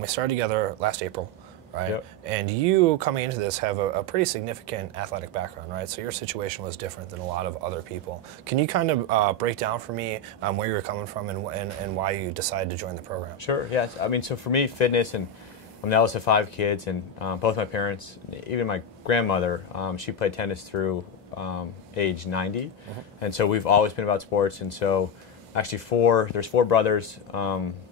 We started together last April, right? Yep. And you, coming into this, have a pretty significant athletic background, right? So your situation was different than a lot of other people. Can you kind of break down for me where you were coming from and why you decided to join the program? Sure, yes. I mean, so for me, fitness, and I'm the eldest of 5 kids, and both my parents, even my grandmother, she played tennis through age 90. Mm-hmm. And so we've always been about sports. And so actually there's 4 brothers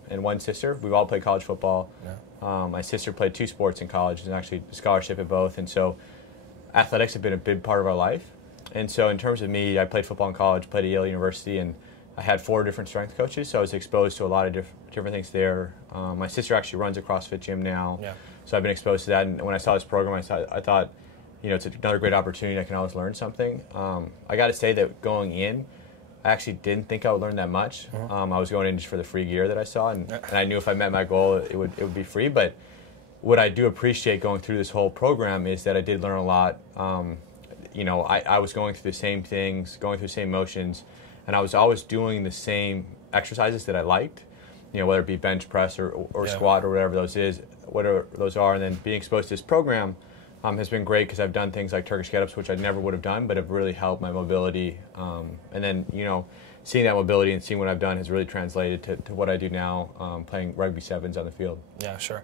and 1 sister. We've all played college football. Yeah. My sister played 2 sports in college and actually scholarship at both. And so athletics have been a big part of our life. And so in terms of me, I played football in college, played at Yale University, and I had 4 different strength coaches, so I was exposed to a lot of different things there. My sister actually runs a CrossFit gym now, Yeah. so I've been exposed to that. And when I saw this program, I thought, you know, it's another great opportunity. I can always learn something. I got to say that going in, I actually didn't think I would learn that much. Mm-hmm. I was going in just for the free gear that I saw, and I knew if I met my goal, it would be free. But what I do appreciate going through this whole program is that I did learn a lot. You know, I was going through the same things, going through the same motions, and I was always doing the same exercises that I liked. You know, whether it be bench press or Yeah. squat or whatever those are, and then being exposed to this program has been great because I've done things like Turkish get-ups, which I never would have done, but have really helped my mobility. And then, you know, seeing that mobility and seeing what I've done has really translated to what I do now, playing rugby sevens on the field. Yeah, sure.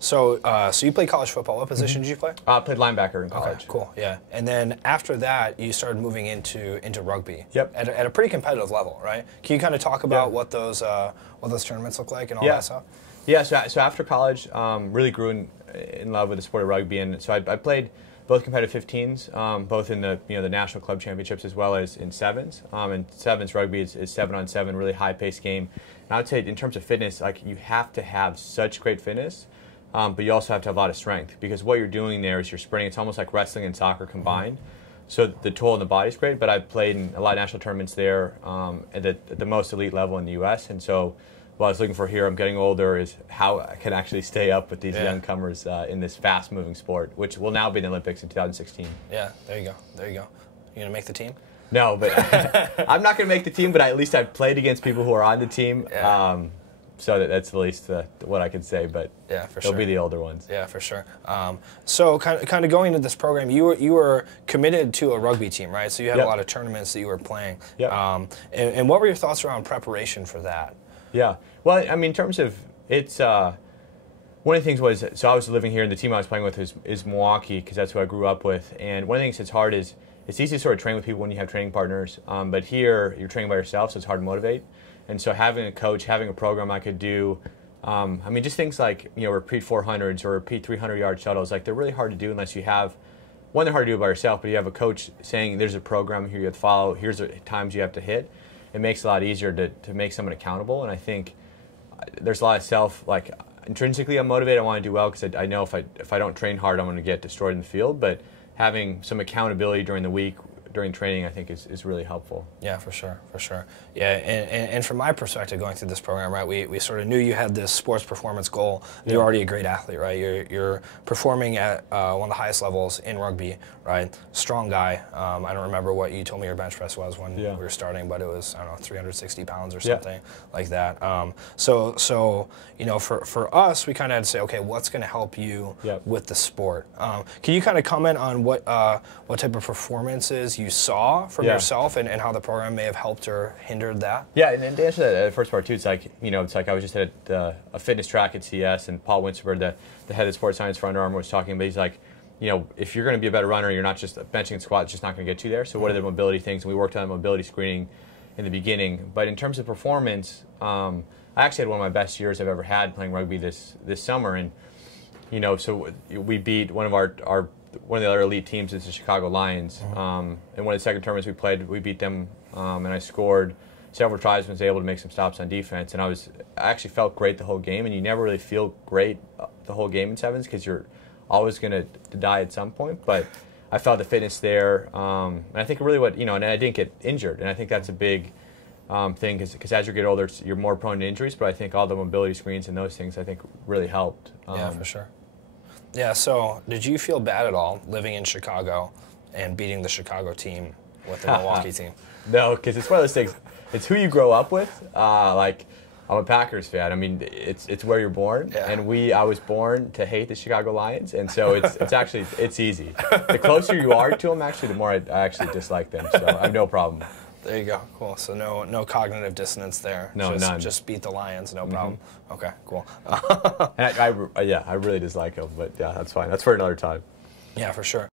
So, so you played college football. What position did you play? I played linebacker in college. Okay, cool. Yeah, and then after that, you started moving into rugby. Yep. At a pretty competitive level, right? Can you kind of talk about Yeah. what those tournaments look like and all Yeah. that stuff? Yeah, so after college, really grew in love with the sport of rugby, and so I played both competitive 15s, both in the the national club championships as well as in sevens. And sevens rugby is 7-on-7, really high-paced game. And I would say in terms of fitness, like you have to have such great fitness, but you also have to have a lot of strength because what you're doing there is you're sprinting. It's almost like wrestling and soccer combined. So the toll on the body is great, but I've played in a lot of national tournaments there at the most elite level in the U.S. And so what I was looking for here, I'm getting older, is how I can actually stay up with these young comers in this fast-moving sport, which will now be in the Olympics in 2016. Yeah, there you go. You gonna make the team? No, but I'm not going to make the team, but at least I've played against people who are on the team. Yeah. So that's at least what I can say, but Yeah, for they'll sure. be the older ones. Yeah, for sure. So kind of going into this program, you were committed to a rugby team, right? So you had a Yep. lot of tournaments that you were playing. Yep. And what were your thoughts around preparation for that? Yeah. Well, I mean, in terms of it's one of the things was, so I was living here, and the team I was playing with is Milwaukee because that's who I grew up with. And one of the things that's hard is it's easy to sort of train with people when you have training partners, but here you're training by yourself, so it's hard to motivate. And so having a coach, having a program I could do, I mean, just things like repeat 400s or repeat 300-yard shuttles, like they're really hard to do unless you have. One, they're hard to do by yourself, but you have a coach saying there's a program here you have to follow, here's the times you have to hit. It makes it a lot easier to make someone accountable, and I think there's a lot of intrinsically I'm motivated, I want to do well because I know if I don't train hard, I'm going to get destroyed in the field, but having some accountability during the week, during training, I think is really helpful. Yeah, for sure. Yeah, and from my perspective, going through this program, right, we sort of knew you had this sports performance goal. You're already a great athlete, right? You're performing at one of the highest levels in rugby, right? Strong guy. I don't remember what you told me your bench press was when we were starting, but it was, I don't know, 360 pounds or something like that. So for us, we kind of had to say, okay, what's going to help you with the sport? Can you kind of comment on what type of performances you saw from yourself and how the program may have helped or hindered that? Yeah, and to answer that first part too, it's like I was just at a fitness track at CS, and Paul Winsterberg, the head of sports science for Under Armour, was talking, but he's like, if you're going to be a better runner, you're not just benching and squat, it's just not going to get you there. So what are the mobility things? And we worked on mobility screening in the beginning. But in terms of performance, I actually had one of my best years I've ever had playing rugby this summer, and so we beat one of the other elite teams is the Chicago Lions. And one of the second tournaments we played, we beat them, and I scored several tries and was able to make some stops on defense. And I actually felt great the whole game, and you never really feel great the whole game in sevens because you're always going to die at some point. But I felt the fitness there, and I think really and I didn't get injured, and I think that's a big thing because as you get older, you're more prone to injuries. But I think all the mobility screens and those things I think really helped. Yeah, for sure. Yeah, so did you feel bad at all living in Chicago and beating the Chicago team with the Milwaukee team? No, because it's one of those things, it's who you grow up with. I'm a Packers fan. I mean, it's where you're born, Yeah. and I was born to hate the Chicago Lions, and so it's actually easy. The closer you are to them, actually, the more I actually dislike them. So I have no problem. There you go. Cool. So no cognitive dissonance there. No, just, none. Just beat the Lions, no problem. Okay, cool. And I really dislike them, but yeah, that's fine. That's for another time. Yeah, for sure.